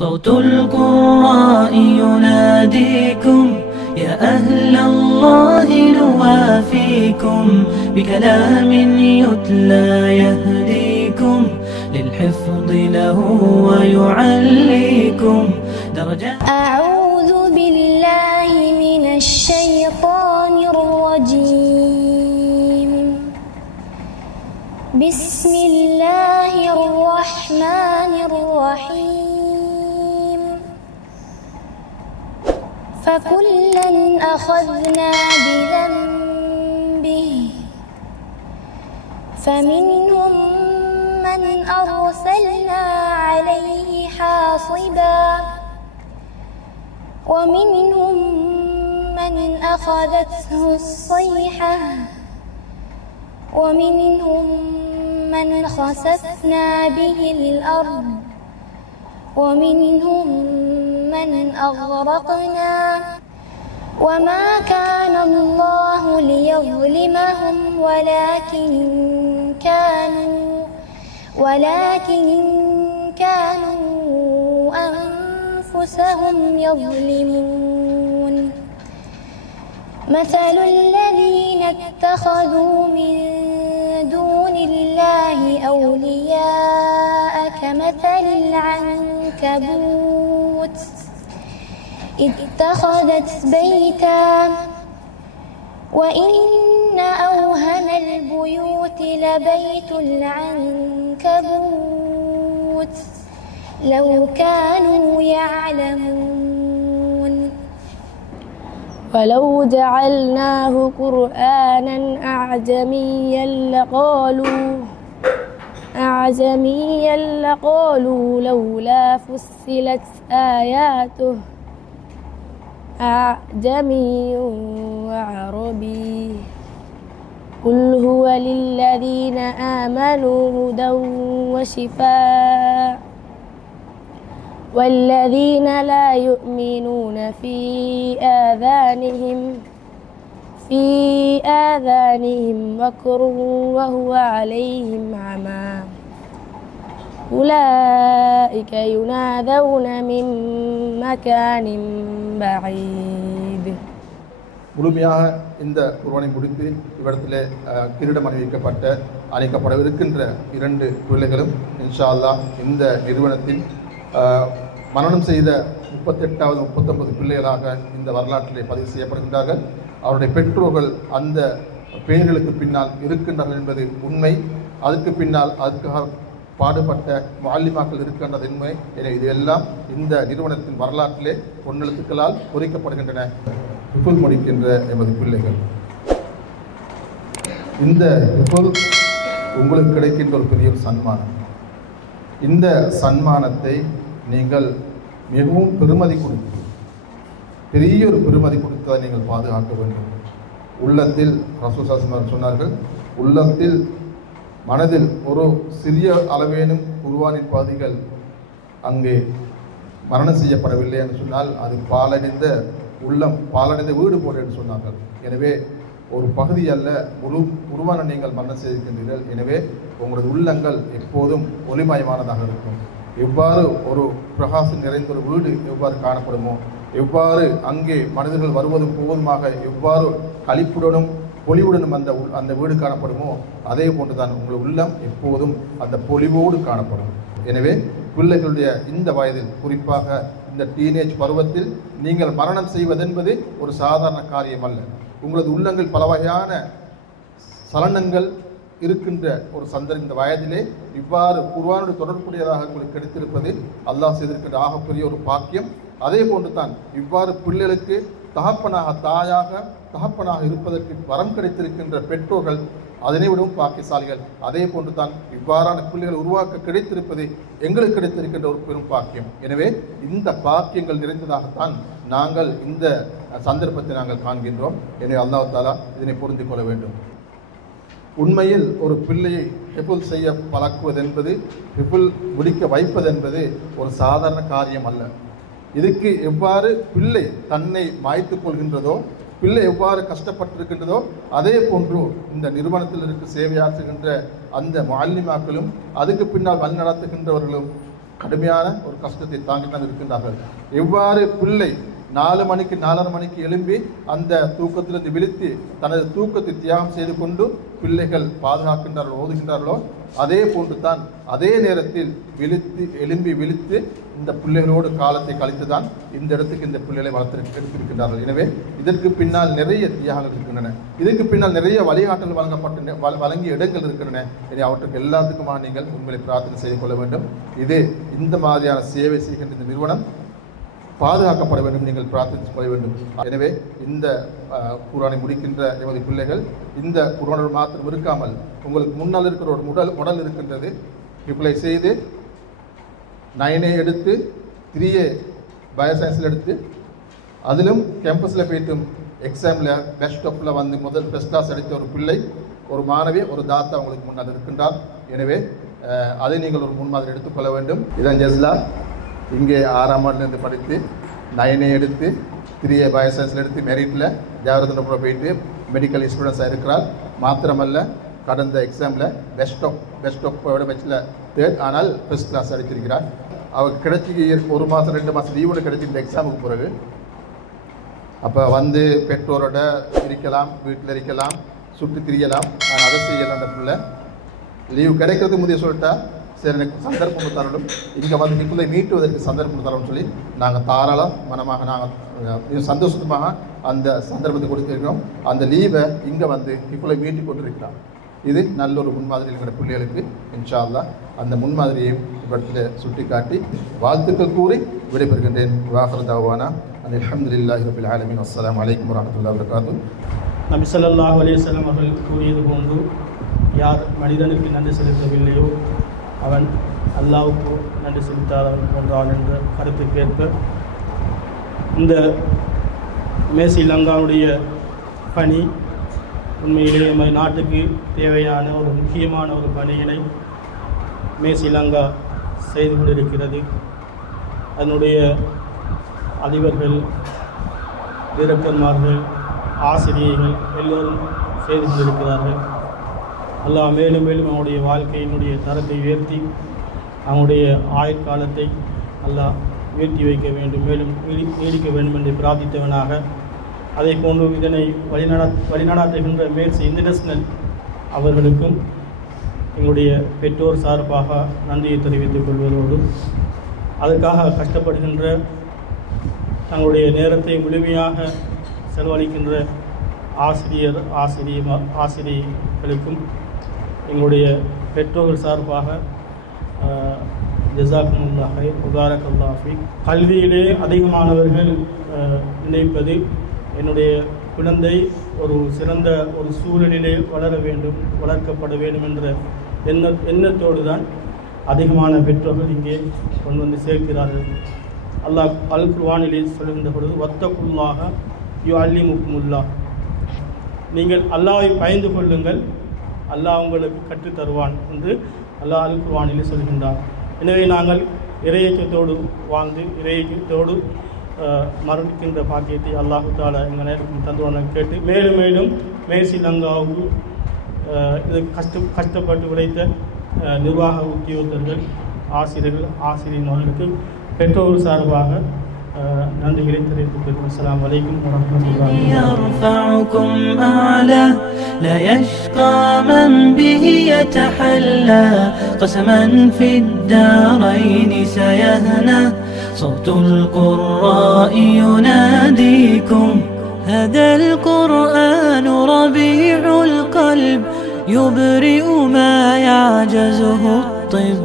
صوت القراء يناديكم يا أهل الله نوافيكم بكلام يتلى يهديكم للحفظ له ويعليكم درجات. أعوذ بالله من الشيطان الرجيم. بسم الله الرحمن الرحيم. فكلا أخذنا بذنبه فمنهم من أرسلنا عليه حاصبا ومنهم من أخذته الصيحة ومنهم من خسفنا به الأرض ومنهم من أغرقنا وما كان الله ليظلمهم ولكن كانوا أنفسهم يظلمون. مثل الذين اتخذوا من دون الله أولياء كمثل العنكبوت اتخذت بيتا وإن أوهن البيوت لبيت العنكبوت لو كانوا يعلمون. ولو جعلناه قرآنا أعجميا لقالوا لولا فصلت آياته أعجمي وعربي قل هو للذين آمنوا هدى وشفاء والذين لا يؤمنون في آذانهم وقر وهو عليهم عمى أولئك ينادون من مكان بعيد. முழுமையாக இந்த குர்ஆனை முடித்து இவ்விடத்தில் கிரீடம் அணிவிக்கப்படவிருக்கின்ற 2 பிள்ளைகளும் இன்ஷா அல்லாஹ் இந்த நிறுவனத்தின் மரணம் செய்த 38வது 39 பிள்ளைகளாக இந்த வரலாற்றிலே பதிவு செய்யப்படுகின்றார்கள். அவருடைய பெற்றோர்கள் அந்த பெயர்களுக்கு பின்னால் இருக்கின்றார்கள் என்பது உண்மை. அதுக்கு பின்னால் அதுக்காக பாடுபட்ட முஅல்லிமாக்கள் இருக்கின்றது உண்மை. எனவே இது எல்லாம் இந்த நிறுவனத்தின் வரலாற்றிலே பொன்னெழுத்துக்களால் பொறிக்கப்படுகின்றன. ஹிஃபுல் முடிக்கின்ற எமது பிள்ளைகள். இந்த ஹிஃபுல் உங்களுக்கு கிடைக்கின்ற ஒரு பெரிய சன்மானம். இந்த சன்மானத்தை நீங்கள் மிகவும் பெருமதி கொடுத்து பெரிய ஒரு பெருமதி கொடுத்ததை நீங்கள் பாதுகாக்க வேண்டும். உள்ளத்தில் ரசூல் ஸல்லல்லாஹு அலைஹி வஸல்லம் சொன்னார்கள், உள்ளத்தில் மனதில் ஒரு சிறிய அளவேனும் குர்ஆனின் பாதிகள் அங்கே மரணம் செய்யப்படவில்லை என்று சொன்னால் அது பாலடைந்த உள்ளம், பாலடைந்த வீடு போல என்று சொன்னார்கள். எனவே ஒரு பகுதி அல்ல, முழு குர்ஆனை நீங்கள் மரணம் செய்திருக்கின்றீர்கள். எனவே உங்களது உள்ளங்கள் எப்போதும் ஒளிமயமானதாக இருக்கும். எவ்வாறு ஒரு பிரகாசம் நிறைந்த ஒரு வீடு எவ்வாறு காணப்படுமோ, எவ்வாறு அங்கே மனிதர்கள் வருவதும் போவதுமாக எவ்வாறு களிப்புடனும் பொலிவுடனும் அந்த வீடு காணப்படுமோ அதே போன்றுதான் உங்கள் உள்ளம் எப்போதும் அந்த பொலிவோடு காணப்படும். எனவே பிள்ளைகளுடைய இந்த வயதில், குறிப்பாக இந்த டீனேஜ் பருவத்தில் நீங்கள் மரணம் செய்வதென்பது ஒரு சாதாரண காரியம் அல்ல. உங்களது உள்ளங்கள் பல வகையான சலனங்கள் இருக்கின்ற ஒரு இந்த வயதிலே இவ்வாறு குர்ஆனோடு தொடர்புடையதாக உங்களுக்கு கிடைத்திருப்பது அல்லாஹ் செய்திருக்கின்ற ஆகப்பெரிய ஒரு பாக்கியம். அதே போன்று தான் இவ்வாறு பிள்ளைகளுக்கு தகப்பனாக இருப்பதற்கு வரம் கிடைத்திருக்கின்ற பெற்றோர்கள் அதனை விடவும் பாக்கியசாலிகள். அதே போன்று தான் இவ்வாறான பிள்ளைகள் உருவாக்க கிடைத்திருப்பது எங்களுக்கு கிடைத்திருக்கின்ற ஒரு பெரும் பாக்கியம். எனவே இந்த பாக்கியங்கள் நிறைந்ததாகத்தான் நாங்கள் இந்த சந்தர்ப்பத்தை நாங்கள் காண்கின்றோம். எனவே அல்லாஹ் தஆலா இதனை புரிந்து கொள்ள வேண்டும். உண்மையில் ஒரு பிள்ளையை ஹிஃபுல் செய்ய பழக்குவது என்பது, ஹிஃபுல் முடிக்க வைப்பது என்பது ஒரு சாதாரண காரியம் அல்ல. இதுக்கு எவ்வாறு பிள்ளை தன்னை மாய்த்துக் கொள்கின்றதோ, பிள்ளை எவ்வாறு கஷ்டப்பட்டிருக்கின்றதோ அதே போன்று இந்த நிறுவனத்தில் சேவையாற்றுகின்ற அந்த முஅல்லிமாக்களும் அதுக்கு பின்னால் வழிநடத்துகின்றவர்களும் கடுமையான ஒரு கஷ்டத்தை தாங்கித்தான் இருக்கின்றார்கள். எவ்வாறு பிள்ளை 4 மணிக்கு 4:30 மணிக்கு எழும்பி அந்த தூக்கத்திலிருந்து விழித்து தனது தூக்கத்தை தியாகம் செய்து கொண்டு பிள்ளைகள் பாதுகாக்கின்றார்களோ ஓதுகின்றார்களோ அதே போன்று தான் அதே நேரத்தில் விழித்து இந்த பிள்ளைகளோடு காலத்தை கழித்துதான் இந்த இடத்துக்கு இந்த பிள்ளைகளை எடுத்திருக்கின்றார்கள். எனவே இதற்கு பின்னால் நிறைய தியாகங்கள் இருக்கின்றன, இதற்கு பின்னால் நிறைய வழிகாட்டல் வழங்கிய இடங்கள் இருக்கின்றன. எனவே அவற்றுக்கு எல்லாத்துக்குமா நீங்கள் உண்மையை பிரார்த்தனை செய்து கொள்ள வேண்டும். இது இந்த மாதிரியான சேவை செய்கின்ற இந்த நிறுவனம் பாதுகாக்கப்பட வேண்டும், நீங்கள் பிரார்த்தித்துக் கொள்ள வேண்டும். எனவே இந்த குர்ஆனை முடிக்கின்ற எமது பிள்ளைகள் இந்த குர்ஆனோடு மாத்திரம் இருக்காமல் உங்களுக்கு முன்னால் இருக்கிற ஒரு உடல் இருக்கின்றது, இப்ளை செய்து 9A எடுத்து 3A பயோசயின்ஸில் எடுத்து அதிலும் கேம்பஸில் போய்ட்டும் எக்ஸாமில் பெஸ்ட் டாப்பில் வந்து முதல் ஃபர்ஸ்ட் கிளாஸ் அடித்த ஒரு பிள்ளை, ஒரு மாணவி, ஒரு தாத்தா உங்களுக்கு முன்னால் இருக்கின்றார். எனவே அதை நீங்கள் ஒரு முன்மாதிரி எடுத்துக்கொள்ள வேண்டும். இதான் ஜஸ்லா. இங்கே 6ஆம் ஆண்டிலிருந்து படித்து 9A எடுத்து 3A பயோசயின்ஸில் எடுத்து மெரிட்டில் ஜாகிரதனப்புற போயிட்டு மெடிக்கல் ஸ்டூடெண்ட்ஸாக இருக்கிறார். மாத்திரமல்ல கடந்த எக்ஸாமில் பெஸ்ட் ஆஃபோட பெச்சில் 3rd, ஆனால் ஃபர்ஸ்ட் கிளாஸ் அடித்திருக்கிறார். அவருக்கு கிடைச்சி 1 மாதம் 2 மாதம் லீவோடு கிடைச்சி இந்த எக்ஸாமுக்கு பிறகு அப்போ வந்து பெற்றோரோட இருக்கலாம், வீட்டில் இருக்கலாம், சுற்றி திரியலாம், ஆனால் அதை செய்யலாம். அந்த பிள்ளை லீவு கிடைக்கிறதுக்கு முந்தைய சொல்லிட்டா சரி எனக்கு சந்தர்ப்பம் கொடுத்தாலும் இங்கே வந்து நிக்குள்ளே மீட்டுவதற்கு சந்தர்ப்பம் கொடுத்தாலும் சொல்லி நாங்கள் தாராள மனமாக நாங்கள் சந்தோஷமாக அந்த சந்தர்ப்பத்தை கொடுத்துருக்கிறோம். அந்த லீவை இங்கே வந்து நிக்குள்ளே மீட்டி கொண்டிருக்கிறோம். இது நல்ல ஒரு முன்மாதிரி இருக்கிற பிள்ளைகளுக்கு இன்ஷா அல்லாஹ் அந்த முன்மாதிரியை இடத்தில் சுட்டி காட்டி வாழ்த்துக்கள் கூறி விடைபெறுகின்றேன். வாஹிர் தஅவானா அல்ஹம்துலில்லாஹி ரப்பில் ஆலமீன். அஸ்ஸலாமு அலைக்கும் வரஹ்மத்துல்லாஹி வபரகாத்துஹு. நபி ஸல்லல்லாஹு அலைஹி வஸல்லம் அவர்கள் கூறியது போன்று யார் மனிதனுக்கு நன்றி செலுத்தவில்லையோ அவன் அல்லாஹ்வுக்கு நன்றி செலுத்தாதவன் போன்றான் என்ற கருத்துக்கேற்ப இந்த மேசி லங்காவுடைய பணி உண்மையிலேயே நமது நாட்டுக்கு தேவையான ஒரு முக்கியமான ஒரு பணியினை மேசி லங்கா செய்து கொண்டிருக்கிறது. அதனுடைய அதிபர்கள், டிரெக்டர்மார்கள், ஆசிரியர்கள் எல்லோரும் செய்து கொண்டிருக்கிறார்கள். அல்லாஹ் மேலும் மேலும் அவனுடைய வாழ்க்கையினுடைய தரத்தை உயர்த்தி அவனுடைய ஆயுட்காலத்தை அல்லாஹ் உயர்த்தி வைக்க வேண்டும், மேலும் நீடிக்க வேண்டும் என்று பிரார்த்தித்தவனாக அதை போன்று இதனை வழிநடாத்துகின்ற மேர்சி இன்டர்நேஷனல் அவர்களுக்கும் எங்களுடைய பெற்றோர் சார்பாக நன்றியை தெரிவித்துக் கொள்வதோடு அதற்காக கஷ்டப்படுகின்ற தங்களுடைய நேரத்தை முழுமையாக செலவழிக்கின்ற ஆசிரியர்களுக்கும் எங்களுடைய பெற்றோர்கள் சார்பாக ஜஸாக்குமுல்லாஹ் முபாரக்கல்லாஹ் ஃபீக். கல்வியிலே அதிகமானவர்கள் நினைப்பது என்னுடைய குழந்தை ஒரு சிறந்த ஒரு சூழலிலே வளர வேண்டும், வளர்க்கப்பட வேண்டும் என்ற எண்ணத்தோடு தான் அதிகமான பெற்றோர்கள் இங்கே கொண்டு வந்து சேர்க்கிறார்கள். அல்லாஹ் அல் குர்ஆனிலே சொல்கின்ற பொழுது வத்தகுல்லாஹ யுஅல்லிமுக்குமுல்லாஹ், நீங்கள் அல்லாஹ்வை பயந்து கொள்ளுங்கள், அல்லாஹ் உங்களுக்கு கற்றுத்தருவான் என்று அல்லாஹ் அல் குர்ஆனிலே சொல்கின்றார். எனவே நாங்கள் இறையச்சத்தோடு வாழ்ந்து இறையச்சத்தோடு மரணிக்கின்ற பாக்கியத்தை அல்லாஹு தாலா எங்கள் நேரத்தில் தந்துவான கேட்டு மேலும் மேலும் மேசி லங்காவுக்கு இது கஷ்டப்பட்டு உழைத்த நிர்வாக உத்தியோகத்தர்கள், ஆசிரியர்களுக்கு பெற்றோர் சார்பாக நன்றிகளை தெரிவித்துக் கொள்கிறேன். அஸ்ஸலாமு அலைக்கும் வரஹ்மத்துல்லாஹி يرفعكم أعلى لا يشقى من به يتحلى قسما في الدارين سيهنى صوت القراء يناديكم هذا القرآن ربيع القلب يبرئ ما يعجزه الطب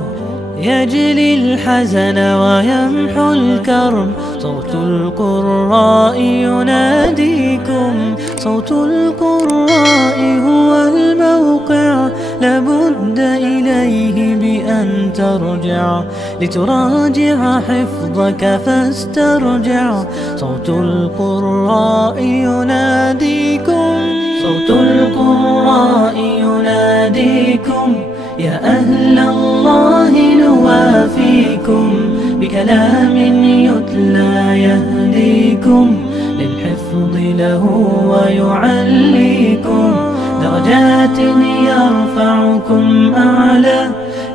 يجلي الحزن ويمحو الكرب صوت القراء يناديكم صوت القراء هو الموقع لابد إليه بأن ترجع لتراجع حفظك فاسترجع صوت القراء يناديكم صوت القراء يناديكم يا أهل الله نوافيكم بكلام يتلى يهديكم للحفظ له ويعليكم درجات يرفعكم أعلى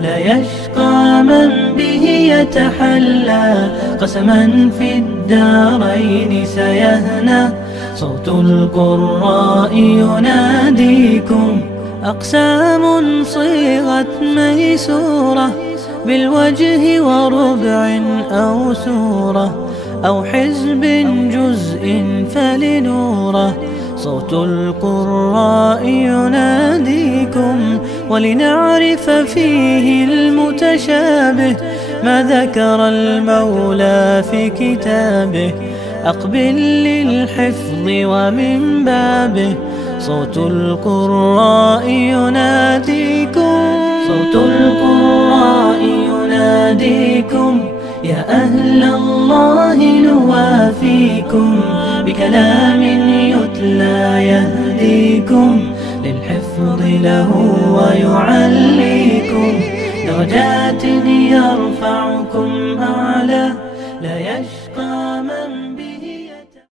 لا يشكى يشقى من به يتحلى قسما في الدارين سيهنى صوت القراء يناديكم أقسام صيغت ميسورة بالوجه وربع أو سورة أو حزب جزء فلنوره صوت القراء يناديكم ولنعرف فيه المتشابه ما ذكر المولى في كتابه أقبل للحفظ ومن بابه صوت القراء يناديكم صوت القراء يناديكم يا أهل الله نوافيكم بكلام يتلى يهديكم للحفظ له ويعليكم درجات يرفعكم أعلى لا يشقى من به